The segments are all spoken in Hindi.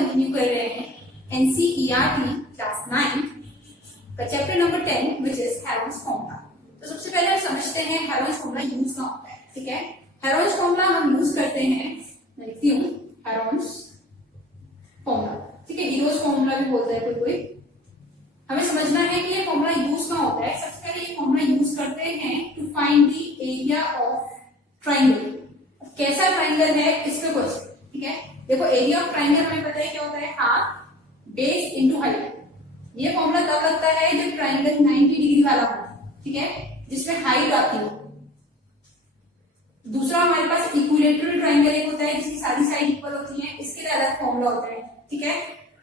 कंटिन्यू कर रहे हैं एनसीईआरटी क्लास 9 का chapter number 10 which is Heron's formula. तो सबसे पहले हम समझते हैं हेरोन्स फॉर्मूला यूज कहाँ होता है। ठीक है, हेरोन्स फॉर्मूला हम यूज करते हैं, मैं लिखती हूँ हेरोन्स फॉर्मूला। ठीक है, हीरोज फॉर्मूला भी बोलता है कोई कोई। हमें समझना है कि ये फॉर्मूला यूज कहाँ होता है। सबसे पहले ये फॉर्मूला यूज करते हैं to find the area of triangle. कैसा ट्राइंगल है इस पे क्वेश्चन। ठीक है, देखो एरिया ऑफ ट्राइंगल हमें पता है क्या होता है, हाफ बेस इनटू हाइट। ये फॉर्मूला तब लगता है जब ट्राइंगल 90 डिग्री वाला हो, ठीक है, जिसमें हाइट आती हो। दूसरा हमारे पास इक्विलेटरल ट्राइंगल एक होता है जिसकी सारी साइड इक्वल होती है, इसके लिए अलग फॉर्मूला होता है। ठीक है,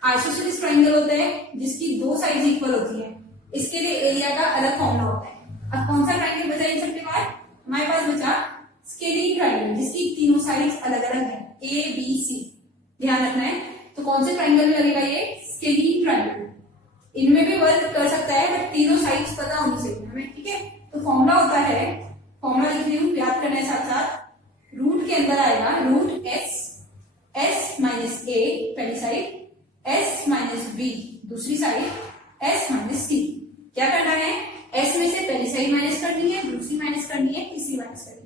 आइसोसेलेस ट्राइंगल होता है जिसकी दो साइड इक्वल होती है, इसके लिए एरिया का अलग फॉर्मूला होता है। अब कौन सा ट्राइंगल बचा इन सबके बाद, हमारे पास बचा स्केलिंग ट्राइंगल जिसकी तीनों साइड्स अलग अलग है, ए बी सी, ध्यान रखना है। तो कौन से ट्राइंगल में लगेगा ये, स्केलिंग ट्राइंगल। इनमें भी वर्क कर सकता है बट तीनों साइड्स पता होनी चाहिए हमें। ठीक है, तो फॉर्मूला होता है, फॉर्मूला लिख रही हूँ, याद करना है साथ साथ। रूट के अंदर आएगा रूट एस माइनस ए पहली साइड, एस माइनस बी दूसरी साइड, एस माइनस सी। क्या करना है, एस में से पहली साइड माइनस करनी है, दूसरी माइनस करनी है, तीसरी माइनस करनी है।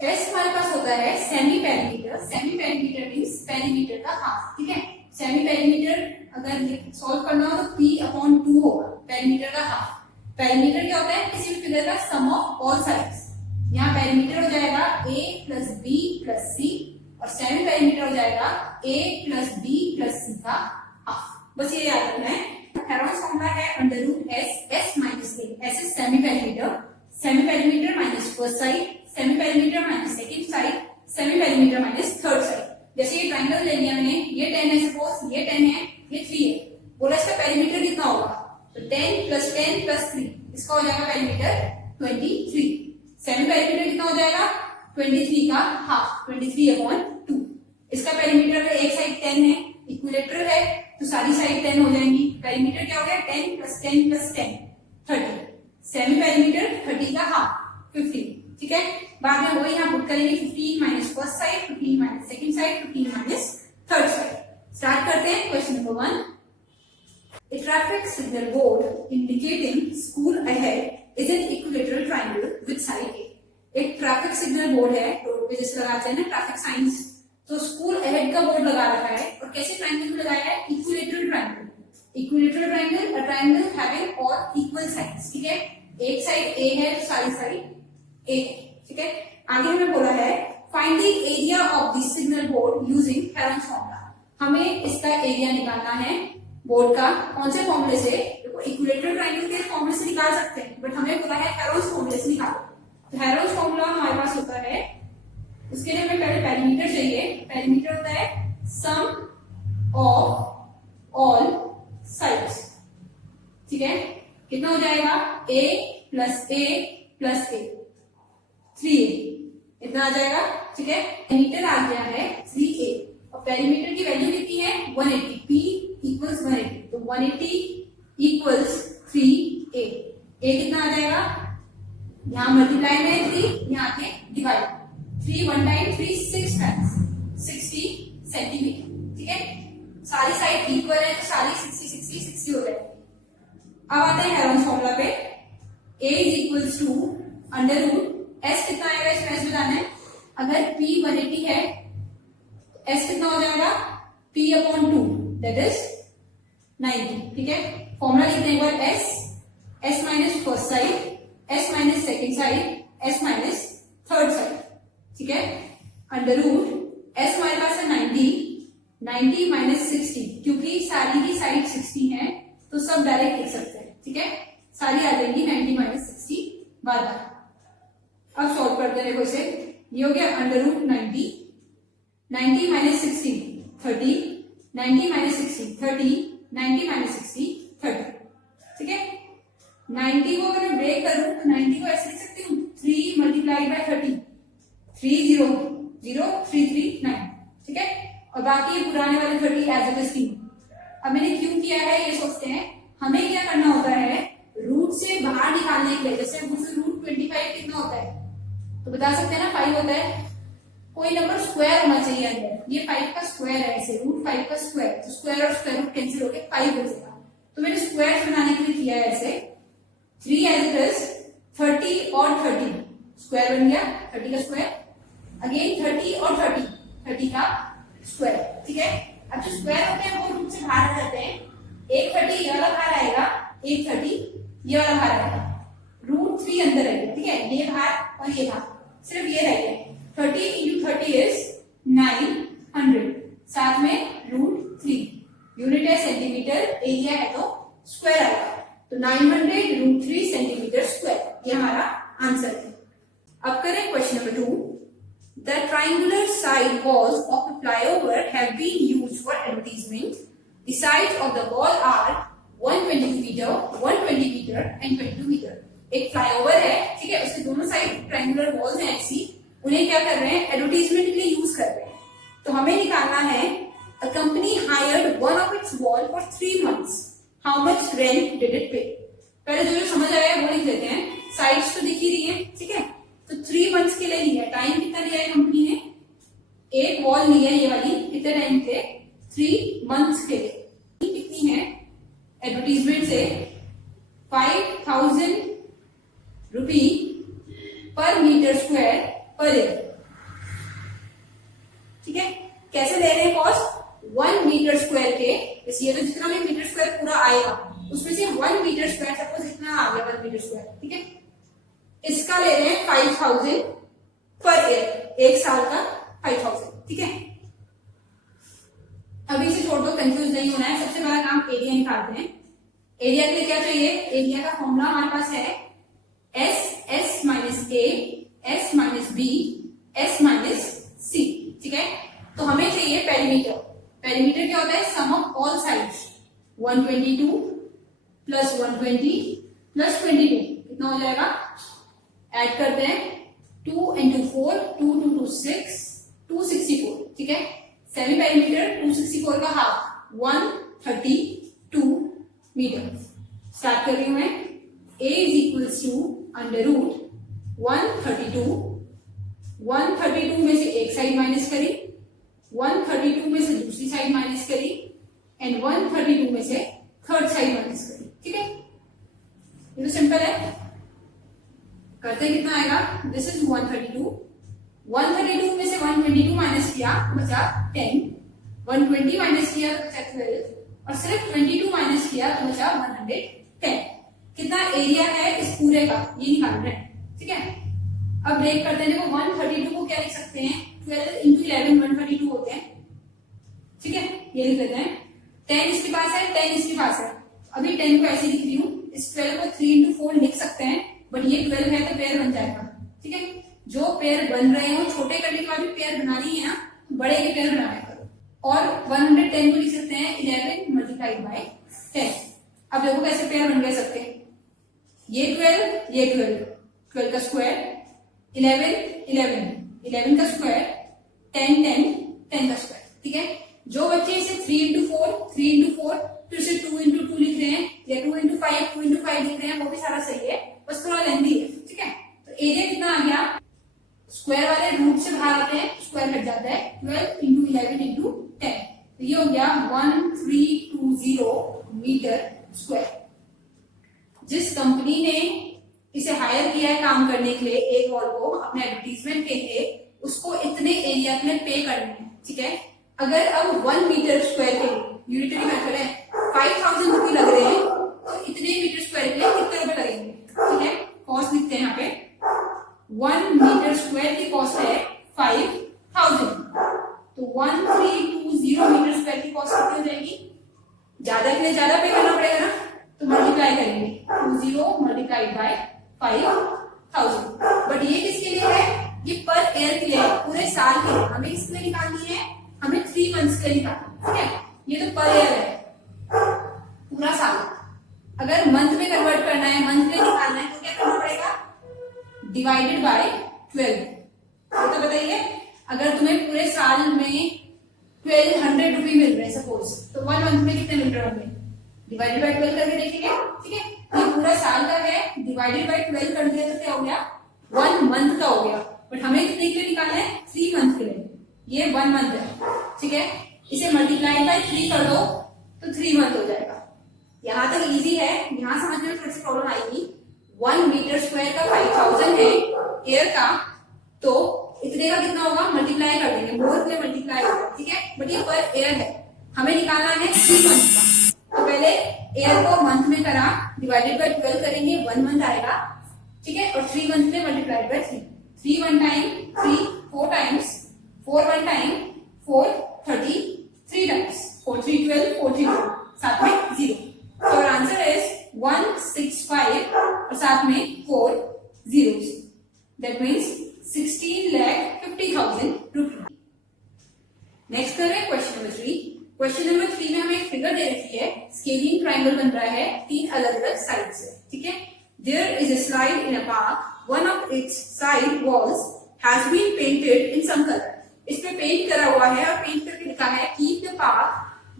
एस हमारे पास होता है semi perimeter. Semi perimeter means perimeter का हाफ। ठीक है, सेमी पेरीमीटर अगर सॉल्व करना हो तो p/2 होगा, पेरीमीटर का हाफ। पेरीमीटर क्या होता है, किसी भी फिगर का सम ऑफ ऑल साइड्स। यहाँ पेरीमीटर हो जाएगा a plus B plus C, और सेमी पेरीमीटर हो जाएगा a plus B plus C का हाफ। बस ये याद रखना है। हेरोन्स फॉर्मूला है under root S minus A. S is semi perimeter, semi perimeter minus first side, semi perimeter minus second side, semi perimeter minus third side. जैसे ये ट्राइंगल ले लिया मैंने, ये 10 है सपोज, ये 10 है, ये 3 है, बोला इसका पेरीमीटर कितना होगा, तो 10 प्लस 10 प्लस 3, इसका हो जाएगा पेरीमीटर 23। सेमी पेरीमीटर कितना हो जाएगा, 23 का हाफ, 23/2। इसका पेरीमीटर एक साइड 10 है, इक्विलेटरल है, तो सारी साइड 10 हो जाएंगी। पेरीमीटर क्या हो गया, 10 प्लस 10 प्लस 10 30। सेमी पेरीमीटर 30 का हाफ 15। ठीक है, बाद में वही यहाँ पुट करेंगे, 15 minus first side, 15 minus second side, 15 minus third side. Start करते हैं question number 1। A traffic signal board indicating school ahead is an equilateral triangle with side A. एक ट्रैफिक सिग्नल बोर्ड है, रोड पे जैसे लगाते हैं ना ट्रैफिक साइंस, तो स्कूल अहेड का बोर्ड लगा रखा है, और कैसे ट्राइंगल में लगाया है, equilateral triangle. Equilateral triangle, a triangle having all equal sides. ठीक है, एक साइड ए है तो सारी साइड ए है। ठीक है, आगे हमें बोला है find the area of the signal board using Heron's formula. हमें इसका एरिया निकालना है बोर्ड का। कौन से फॉर्मूले से, देखो इक्विलेटरल ट्राइंगल के फॉर्मूले से निकाल सकते हैं, बट हमें बोला है हेरोन्स फॉर्मूले से निकालो। तो हेरोन्स फॉर्मूला हमारे पास होता है, उसके लिए हमें पहले पेरीमीटर चाहिए। पेरीमीटर होता है सम ऑफ ऑल साइड्स। ठीक है, कितना हो जाएगा, a plus a plus a, 3a, इतना आ जाएगा। ठीक है, पेरीमीटर आ गया है 3a, और पेरीमीटर की वैल्यू कितनी है, 180। p इक्वल्स 180, तो 180 इक्वल्स 3a। a कितना आ जाएगा, यहाँ मल्टीप्लाई में 3, यहाँ के डिवाइड, 3 1 टाइम 3 6 टाइम्स 60 सेंटीमीटर। ठीक है, सारी साइड इक्वल है तो सारी 60 हो जाएगी। अब आते हैं हेरोन्स फॉर्मूला पे। a is equals to under root s, कितना आएगा इसमें s बताना है। अगर p 180 है तो s कितना हो जाएगा, p/2 दैट इज 90। ठीक है, फॉर्मूला लिखते हैं एक बार, s minus first side, s minus second side, s minus third side. ठीक है, अंडर रूट s हमारे पास है 90 माइनस 60, क्योंकि सारी की साइड 60 है तो सब डायरेक्ट लिख सकते हैं। ठीक है, सारी आ जाएंगी 90 माइनस 60 बार बार। अब सॉल्व करते हैं, देखो इसे, ये हो गया under root 90 minus 60 30, 90 minus 60 30, 90 minus 60 30। ठीक है, 90 को अगर मैं ब्रेक करूं तो 90 को ऐसे लिख सकती हूँ, 3 मल्टीप्लाई बाय 30, 3 0 0 3 3 9। ठीक है, और बाकी पुराने वाले 30 एज इट इज। अब मैंने क्यों किया है ये सोचते हैं, हमें क्या करना होता है, रूट से बाहर निकालने के लिए। जैसे रूट 25 कितना होता है, तो बता सकते हैं ना, 5 होता है। कोई नंबर स्क्वायर होना चाहिए अंदर। ये 5 का स्क्वायर है, ऐसे √5 का स्क्वायर, तो स्क्वायर और स्क्वायर रूट कैंसिल हो गए, 5 बचेगा। तो मैंने स्क्वायर बनाने के लिए किया है ऐसे 3 एज इट इज 30 और 30 स्क्वायर बन गया, 30 का स्क्वायर, अगेन 30 और 30 का स्क्वायर, ठीक है। अब जो स्क्वायर होते हैं वो रूट से बाहर आ जाते हैं, एक 30 ये वाला बाहर आएगा, एक 30 ये वाला बाहर आएगा, √3 अंदर रहेगा, ठीक है। ये बाहर और ये बाहर, सिर्फ ये रहेगा। 30 into 30 is 900, साथ में √3, यूनिट है सेंटीमीटर, एरिया है तो स्क्वायर आएगा, तो 900 √3 सेंटीमीटर स्क्वायर, ये हमारा आंसर है। अब करें question number 2। The triangular side walls of a flyover have been used for advertisement. The sides of the wall are 120 meter, 120 meter and 22 meter. एक फ्लाईओवर है, ठीक है, उसके दोनों साइड ट्रायंगुलर वॉल्स हैं ऐसी, उन्हें क्या कर रहे हैं, एडवर्टीजमेंट के लिए यूज कर रहे हैं। तो हमें निकालना है a company hired one of its wall for 3 months. How much rent did it pay? पहले जो समझ आया वो लिख देते हैं, साइड्स तो दिख ही रही है, ठीक है। तो 3 मंथ्स के लिए लिया, टाइम कितना लिया है कंपनी ने, एक वॉल ली है ये वाली, कितने टाइम के, 3 मंथ्स के लिए। कितनी है एडवर्टीजमेंट से, 5000 रुपी पर मीटर स्क्वायर पर ईयर, ठीक है। कैसे ले रहे हैं कॉस्ट, 1 मीटर स्क्वायर के, ये तो जितना भी मीटर स्क्वायर पूरा आएगा उसमें से 1 मीटर स्क्वायर, सपोज इतना आ गया 1 मीटर स्क्वायर, ठीक है, इसका ले रहे हैं 5000 पर ईयर, एक साल का 5000, ठीक है। अभी से छोड़ दो, कंफ्यूज नहीं होना है। सबसे पहला काम एरिया निकालते हैं। एरिया के लिए क्या चाहिए, एरिया का फॉर्मूला हमारे पास है S minus A, S minus B, S minus C, ठीक है। तो हमें चाहिए पेरीमीटर। पेरीमीटर क्या होता है, sum of all sides, 122 plus 120 plus 22, कितना हो जाएगा, ऐड करते हैं, 2 into 4, 2 2 2 6, 264, ठीक है। सेमी पेरीमीटर 264 का हाफ 132 मीटर। स्टार्ट कर रही हूं मैं, A is equals to under root 132 में से एक साइड माइनस करी, 132 में से दूसरी साइड माइनस करी, एंड 132 में से थर्ड साइड माइनस करी, ठीक है। ये तो सिंपल है, करते कितना आएगा, दिस इज 132 में से 122 माइनस किया तो बचा 10, 120 माइनस किया तो बचा 12, और सिर्फ 22 माइनस किया तो बचा 110। कितना एरिया है इस पूरे का, ये निकाल रहे हैं, ठीक है। अब ब्रेक करते हैं, देखो 132 को क्या लिख सकते हैं, 12 into 11 132 होते हैं, ठीक है, ये लिख लेते हैं। 10 इसके पास है, 10 इसके पास है, अभी 10 को ऐसे लिख रही हूँ, इस 12 को 3 into 4 लिख सकते हैं, बट ये 12 है तो पेयर बन जाएगा, ठीक है। जो पेयर बन रहे हो, छोटे करने के बाद भी पेयर बनानी है ना, बड़े के पेयर बनाया करो। और 110 को लिख सकते हैं 11 मल्टीप्लाइड बाय 10। अब देखो कैसे पेयर बन गए सकते हैं, ये 12 ये 12 का स्क्वायर, 11 का स्क्वायर, 10 का स्क्वायर, ठीक है। जो बच्चे इसे 3 into 4 फिर से 2 into 2 लिख रहे हैं, या 2 into 5 लिख रहे हैं, वो भी सारा सही है, बस थोड़ा लेंथी है, ठीक है। तो एरिया कितना आ गया, स्क्वायर वाले रूट से बाहर आते हैं, स्क्वायर हट जाता है, 12 into 11 into 10, तो ये हो गया 1320 मीटर स्क्वायर। जिस कंपनी ने इसे हायर किया है काम करने के लिए, एक वॉल को अपने एडवर्टीजमेंट के लिए, उसको इतने एरिया के लिए पे करने हैं, ठीक है। अगर अब 1 मीटर स्क्वायर के लिए यूनिटरी मेथड है, 5000 रुपये लग रहे हैं, तो इतने मीटर स्क्वायर के लिए कितने रुपए लगेंगे, ठीक है। कॉस्ट लिखते हैं यहाँ पे, 1 मीटर स्क्वायर की कॉस्ट है 5000, तो 1320 मीटर स्क्वायर की कॉस्ट कितनी हो जाएगी, ज्यादा के लिए ज्यादा पे करना पड़ेगा ना, तो मल्टीप्लाई करेंगे, 20 मल्टीप्लाइड बाय 5000। बट ये किसके लिए है, ये पर ईयर के लिए, पूरे साल के लिए। हमें किसके लिए निकालनी है, हमें 3 मंथ्स के लिए निकालनी, ठीक है। ये तो पर ईयर है, पूरा साल। अगर मंथ में कन्वर्ट करना है, मंथ में निकालना है, तो क्या करना पड़ेगा, डिवाइडेड बाय 12। तो बताइए, अगर तुम्हें पूरे साल में 1200 रुपये मिल रहे हैं सपोज, तो 1 मंथ में कितने मिल रहे होंगे, डिवाइडेड बाय 12 करके देखेंगे, ठीक है। ये पूरा साल का है, डिवाइडेड बाय 12 कर दिया तो क्या हो गया, 1 मंथ का हो गया। बट हमें कितने के लिए निकालना है, 3 मंथ के लिए, ये 1 मंथ है, ठीक है। इसे मल्टीप्लाई बाय 3 कर दो तो 3 मंथ हो जाएगा। यहां तक इजी है, यहां समझने में थोड़ी सी प्रॉब्लम आएगी। 1 मीटर स्क्वायर का 5000 है एयर का, तो इतने का कितना होगा, मल्टीप्लाई कर देंगे, मोर के मल्टीप्लाई होगा, ठीक है। बट ये पर एयर है, हमें निकालना है 3 मंथ का, तो पहले एयर को मंथ में करा, डिवाइडेड बाय 12 करेंगे, 1 मंथ आएगा, ठीक है। और 3 मंथ में multiplied by 3, 3 1 time 3, 4 times, 4 1 time 4, 30, 3 times 4 3 12, 4 3 12, साथ में 0। तो our answer is 165 और साथ में 4 zeros, that means 16,50,000 रुपये। नेक्स्ट कर रहे हैं क्वेश्चन नंबर 3। क्वेश्चन नंबर 3 में हमें एक फिगर दे रखी है, स्केलिंग ट्राइंगल बन रहा है 3 अलग अलग साइड से, ठीक है। There is a slide in a park, one of its side walls has been painted in some color. इस पे पेंट करा हुआ है और पेंट करके लिखा है keep the park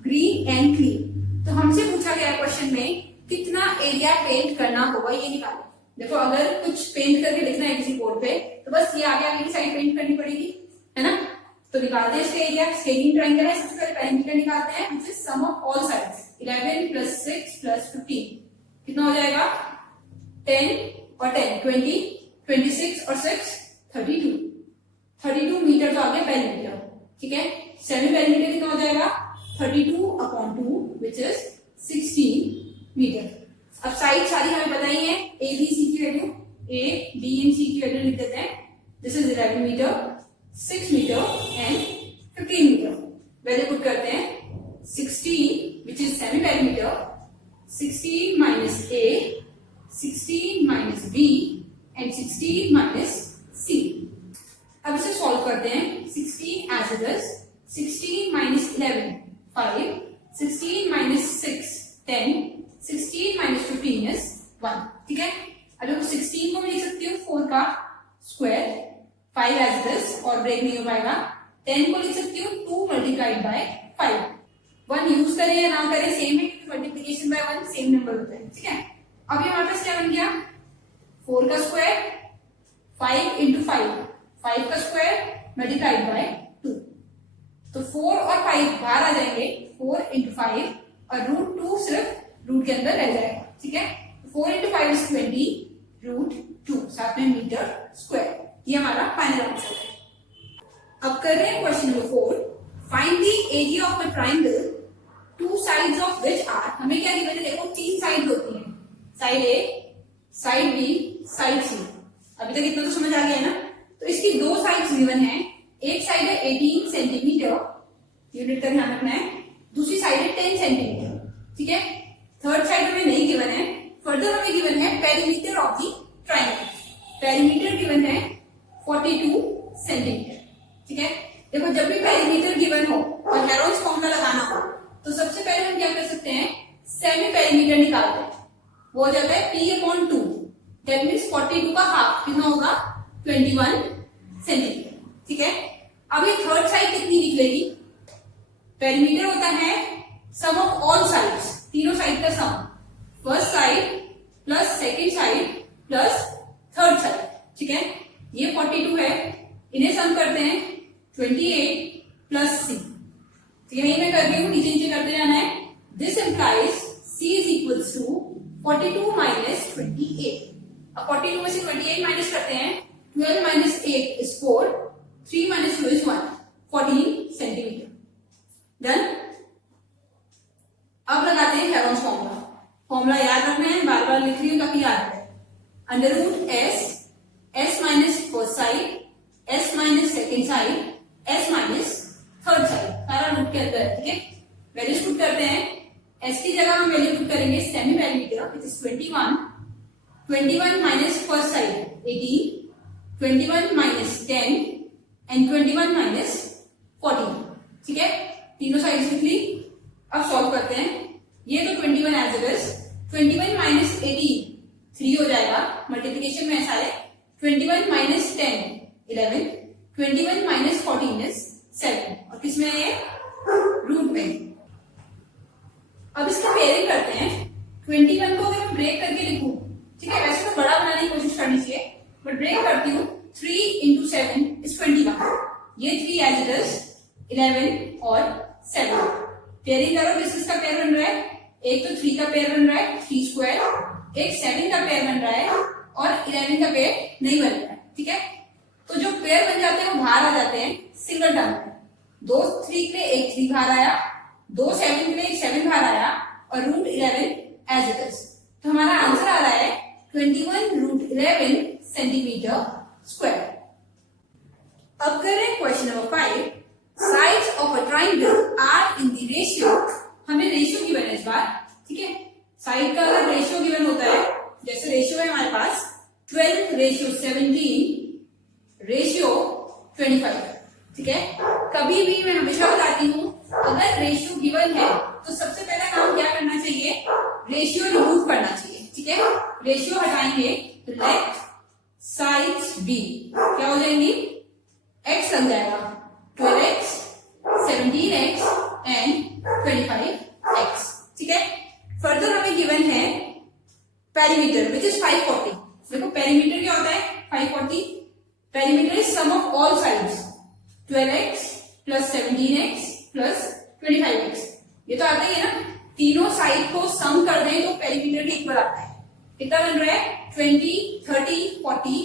green and clean. तो हमसे पूछा गया क्वेश्चन में कितना एरिया पेंट करना होगा, ये निकालो। देखो अगर कुछ पेंट करके लिखना है किसी बोर्ड पे तो बस ये आगे आगे की साइड पेंट करनी पड़ेगी, है ना। तो निकालते हैं इसका एरिया, स्केलिंग ट्रायंगल है, सबसे पहले पेरिमीटर निकालते हैं, which is sum of all sides. 11 + 6 + 15 कितना हो जाएगा, 10 और 10 20, 26 और 6 32 मीटर तो आ गया पेरीमीटर, ठीक है। सेमी पेरीमीटर कितना हो जाएगा, 32/2 विच इज 16 मीटर। अब साइड सारी हमें पता ही है, ए बी सी की value, A B and C की वैल्यू लिख देते हैं। This is 11 metre, 6 metre and 15 metre. Value put करते हैं, 16 which is semi perimeter, 16 minus A, 16 minus B and 16 minus C. अब इसे सॉल्व करते हैं, 16 as it is, 16 minus 11 5, 16 minus 6 10, 16 minus 15 is 1, ठीक है। अब 16 को मैं लिख सकती हूँ 4 का स्क्वायर, 5 एज इट इज और ब्रेक नहीं हो पाएगा। 10 को लिख सकती हूँ 2 मल्टीप्लाइड बाय 5। 1 यूज करें या ना करें सेम है, क्योंकि मल्टीप्लीकेशन बाय 1 सेम नंबर होता है, ठीक है। अब ये हमारे पास क्या बन गया, 4 का स्क्वायर 5 इंटू 5 का स्क्वायर मल्टीप्लाइड बाय 2। तो 4 और 5 बाहर आ जाएंगे, 4 इंटू 5 और √2 सिर्फ रूट के अंदर रह जाएगा, ठीक है। 4 इंटू 5 इज 20, √2 साथ में मीटर स्क्वायर। ये हमारा फाइनल आंसर है। अब कर रहे हैं question number 4। Find the area of the triangle, two sides of which are, हमें क्या गिवन है, देखो 3 साइड होती हैं, side A, side B, side C. अभी तक इतना तो समझ आ गया ना। तो इसकी 2 साइड्स गिवन है, एक साइड है 18 सेंटीमीटर, यूनिट का ध्यान रखना है, दूसरी साइड है 10 सेंटीमीटर, ठीक है। थर्ड साइड हमें नहीं गिवन है। फर्दर हमें गिवन है perimeter of the triangle, perimeter given है 42 सेंटीमीटर, ठीक है। देखो जब भी पेरीमीटर गिवन हो और हेरोन्स फॉर्मूला लगाना हो तो सबसे पहले हम क्या कर सकते हैं, सेमी पेरीमीटर निकालते हैं, वो हो जाता है P/2, दैट मीन्स 42 का हाफ कितना होगा, 21 सेंटीमीटर, ठीक है। अब ये थर्ड साइड कितनी निकलेगी, पेरीमीटर होता है सम ऑफ ऑल साइड्स, तीनों साइड का sum, first side plus second side plus third side, ठीक है। ये 42 है, इन्हें सम करते हैं 28 प्लस सी, तो यही मैं कर रही हूँ, नीचे नीचे करते जाना है। This implies C is equals to 42 minus 28। अब 42 में से 28 माइनस करते हैं, 12 minus 8 is 4, 3 minus 2 is 1, 14 centimetre. Done. अब लगाते हैं हेरोन्स फॉर्मूला। फॉर्मूला याद रखना है, बार बार लिख रही हूँ ताकि याद रहे। Under S minus first side, S minus second side, S minus third side, सारा रूट के अंदर, ठीक है। वैल्यूज पुट करते हैं, S की जगह हम वैल्यू पुट करेंगे semi perimeter which is 21 minus first side 18, 21 minus 10 and 21 minus 14, ठीक है। तीनों साइड लिख ली। अब सॉल्व करते हैं, ये तो 21 एज इट इज, 21 माइनस 18 3 हो जाएगा, मल्टीप्लीकेशन में ऐसा है, 21 माइनस 10 11, 21 माइनस 14 इज 7, और किसमें है, रूट में। अब इसका पेयरिंग करते हैं, 21 को अगर मैं ब्रेक करके लिखूं, ठीक है, वैसे तो बड़ा बनाने की कोशिश करनी चाहिए, बट ब्रेक करती हूँ 3 into 7 is 21. ये 3 as it is 11 और 7. पेयरिंग करो, किसका पेयर बन रहा है? एक तो 3 का पेयर बन रहा है 3 स्क्वायर, एक 7 का पेयर बन रहा है और 11 का पेयर नहीं बन रहा है, ठीक है। तो जो पेयर बन जाते हैं वो बाहर आ जाते हैं सिंगल टर्म में। 2 3 के लिए एक 3 बाहर आया, 2 7 के लिए एक 7 बाहर आया और रूट 11 एज इट इज। तो हमारा आंसर आ रहा है 21 रूट 11 सेंटीमीटर स्क्वायर। अब कर रहे हैं question number 5। Sides of a triangle are in the ratio, हमें रेशियो गिवन है इस बार, ठीक है। साइड का अगर रेशियो गिवन होता है, जैसे रेशियो है हमारे पास 12 रेशियो 17 रेशियो 25, ठीक है। कभी भी मैं हमेशा बताती हूँ, अगर रेशियो गिवन है तो सबसे पहला काम क्या करना चाहिए? रेशियो रिमूव करना चाहिए, ठीक है। रेशियो हटाएंगे तो लेट साइड्स बी क्या हो जाएंगी? x लग जाएगा 12x 17x एंड 25x, ठीक है। फर्दर हमें गिवन है पेरीमीटर विच इज 540। देखो पेरीमीटर क्या होता है? 540। Perimeter is sum of all sides 12x plus 17x plus 25x। ये तो आता ही है ना, तीनों साइड को सम कर दें तो पेरीमीटर के इक्वल आता है। कितना बन रहा है? 20 30 40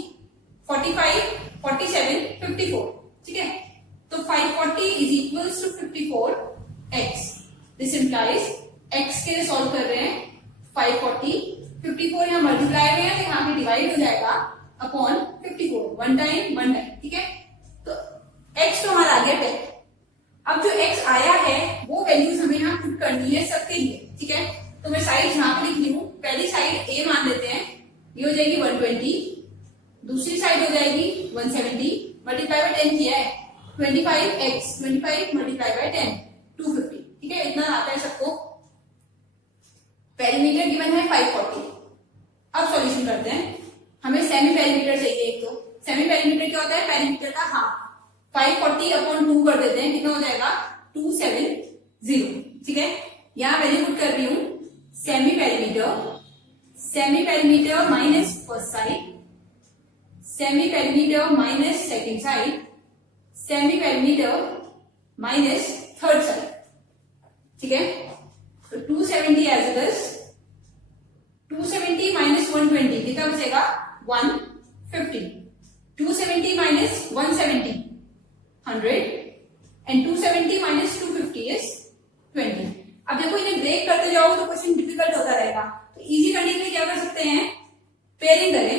45 47 54, ठीक है। तो 540 is equals to 54x। This implies x के लिए सॉल्व कर रहे हैं 540, 54 यहाँ मल्टीप्लाई में है तो यहाँ पे डिवाइड हो जाएगा अपॉन 54, वन टाइम, ठीक है। तो x तो हमारा आ गया 10। अब जो x आया है वो वैल्यूज हमें यहाँ पुट करनी है सबके लिए, ठीक है। तो मैं साइड यहाँ पे लिख ली हूँ। पहली साइड a मान लेते हैं, ये हो जाएगी 120, दूसरी साइड हो जाएगी 170, मल्टीप्लाई बाय 10 किया है 25x, 25 मल्टीप्लाई बाय 10 250, ठीक है। इतना आता है सबको। पेरीमीटर गिवन है 540। अब सॉल्यूशन करते हैं। हमें सेमी पेरीमीटर चाहिए एक तो। सेमी पेरीमीटर क्या होता है? पेरीमीटर का हाफ। 540 अपॉन 2 कर देते हैं, कितना हो जाएगा? 270, ठीक है। यहाँ वैल्यू पुट कर रही हूँ। Semi perimeter minus first side, semi perimeter minus second side, semi perimeter minus third side, ठीक है। तो 270 एज इट इज, 270 माइनस 120 कितना बचेगा? 150। 270 माइनस 170 100 एंड 270 माइनस 250 इज 20। अब देखो इन्हें ब्रेक करते जाओ तो क्वेश्चन डिफिकल्ट होता रहेगा। तो इजी करने के लिए क्या कर सकते हैं? पेयरिंग करें।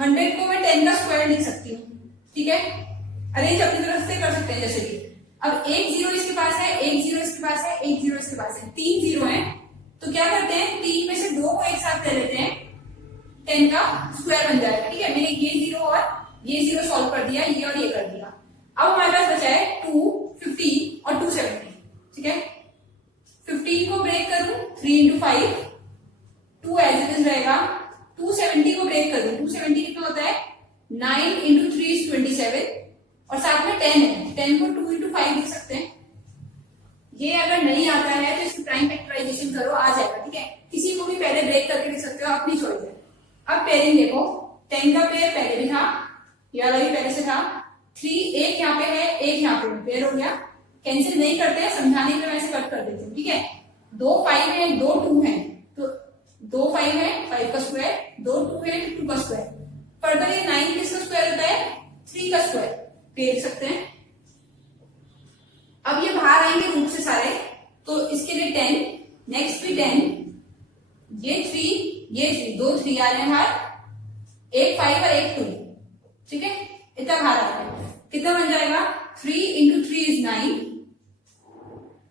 100 को मैं 10 का स्क्वायर लिख सकती हूँ, ठीक है। अरेंज अपनी तरफ से कर सकते हैं जैसे कि। अब एक जीरो इसके पास है, एक जीरो इसके पास है, एक जीरो इसके पास है, 3 जीरो है। तो क्या करते हैं? 3 में से 2 को एक साथ ले लेते हैं, 10 का स्क्वायर बन जाएगा, ठीक है। मैंने ये जीरो और ये जीरो सॉल्व कर दिया, ये और ये कर दिया। अब हमारे पास बचा है 2, 15 और 270, ठीक है। 15 को ब्रेक करूं 3 इंटू 5, 2 एज इट इज रहेगा। 270 को ब्रेक करूं, 270 कितना होता है? 9 इंटू 3 इज 27 और साथ में 10 है, 10 को 2 इंटू 5 लिख सकते हैं। ये अगर नहीं आता है तो इसकी प्राइम फैक्टराइजेशन करो, आ जाएगा, ठीक है। किसी को भी पहले ब्रेक करके लिख सकते हो, अपनी चॉइस है। अब पेयरिंग देखो, 10 का पेयर पहले भी था, ये वाला भी पहले से था। 3 एक यहाँ पे है, एक यहाँ पे पेयर हो गया। कैंसिल नहीं करते हैं, समझाने के लिए मैं ऐसे कट कर देती हूँ, ठीक है। 2 5 है, 2 2 है, तो 2 5 है 5 का स्क्वायर, 2 2 है 2 का स्क्वायर। फर्दर ये 9 किसका स्क्वायर होता है? 3 का स्क्वायर, देख सकते हैं। अब ये बाहर आएंगे रूट से सारे, तो इसके लिए 10, नेक्स्ट भी 10, ये 3, ये 3, 2 3 आ रहे हैं बाहर, एक 5 और एक 2, ठीक है। इतना बाहर आ रहा है, कितना बन जाएगा? 3 into 3 is 9,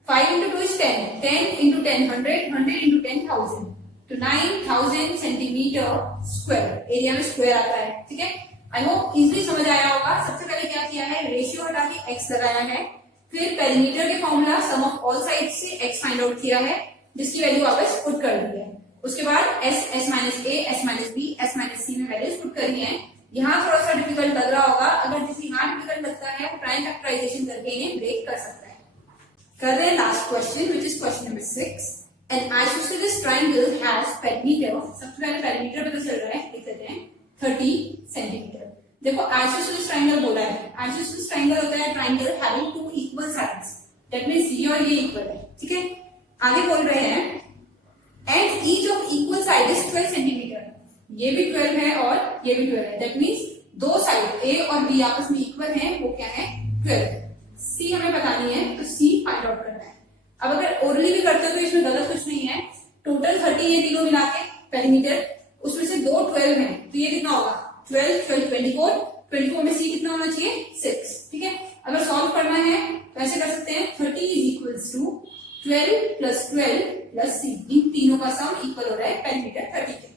5 into 2 is 10, 10 into 10 100, 100 into 10 1000, तो 9000 सेंटीमीटर स्क्वायर एरिया में स्क्वायर आता है, ठीक है। आई होप इजिली समझ आया होगा। सबसे पहले क्या किया है? रेशियो हटा के x लगाया है, फिर पेरीमीटर के formula some of all side से x फाइंड आउट किया है, जिसकी वैल्यू वापस पुट कर दी है। उसके बाद s, s minus a, s minus b, s minus c में वैल्यूज पुट करनी है। यहाँ थोड़ा सा डिफिकल्ट लग रहा होगा, अगर किसी यहाँ डिफिकल्ट लगता है वो प्राइम फैक्टराइजेशन करके इन्हें ब्रेक कर सकता है। कर रहे हैं last question, which is question number 6। An isosceles triangle has perimeter, सबसे पहले perimeter पता चल रहा है, लिख देते हैं 30 सेंटीमीटर। देखो आइसोसेलेस ट्राइंगल बोला है, आइसोसेलेस ट्राइंगल होता है triangle having two equal sides, that means ये और ये इक्वल है, ठीक है। आगे बोल रहे हैं and each of equal side is 12 centimetre, ये भी 12 है और ये भी 12 है, दैट मींस दो साइड ए और बी आपस में इक्वल है, वो क्या है 12। सी हमें बतानी है तो सी फाइंड आउट करना है। अब अगर ओरली भी करते हो तो इसमें गलत कुछ नहीं है, टोटल 30 ये तीनों मिला के पेरीमीटर, उसमें से दो 12 है तो ये कितना होगा 12 12 24, 24 में सी कितना होना चाहिए 6, ठीक है। अगर सॉल्व करना है तो ऐसे कर सकते हैं 30 is equals to 12 plus 12 plus C, इन तीनों का सम इक्वल हो रहा है पेरीमीटर 30 के।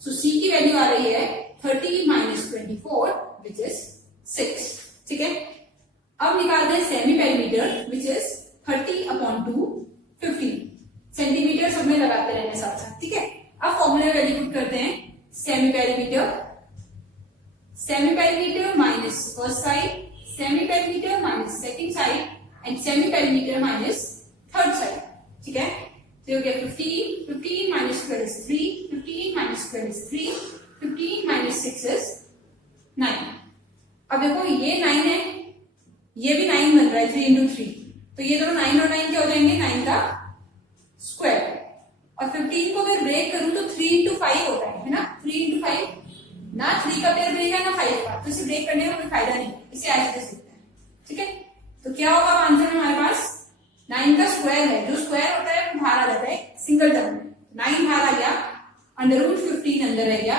सो सी की वैल्यू आ रही है 30 माइनस 24 विच इज 6, ठीक है। अब निकालते हैं semi perimeter which is 30 upon 2 15 centimetre, सब में लगाते रहने साथ साथ, ठीक है। अब फॉर्मूला वैल्यू पुट करते हैं, semi perimeter minus first side, semi perimeter minus second side and semi perimeter minus third side, ठीक है। तो you get 15 minus 12 is 3, 15 minus 12 is 3, 15 minus 6 is 9। अब देखो ये 9 है, ये भी 9 बन रहा है 3 into 3, तो ये दोनों 9 और 9 क्या हो जाएंगे 9 का स्क्वायर, और 15 को अगर ब्रेक करूं तो 3 into 5 होता है ना, 3 into 5, ना 3 का पेयर बनेगा ना 5 का, तो इसे ब्रेक करने का कोई फायदा नहीं, इसे ऐसे दे सकते हैं, ठीक है। तो क्या होगा आंसर हमारे पास 9 का स्क्वायर है, जो स्क्वायर होता है वो बाहर आ जाता है सिंगल टर्म में, 9 बाहर आ गया, अंडर रूट 15 अंदर रह गया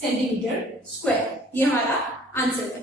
सेंटीमीटर स्क्वायर, ये हमारा आंसर है।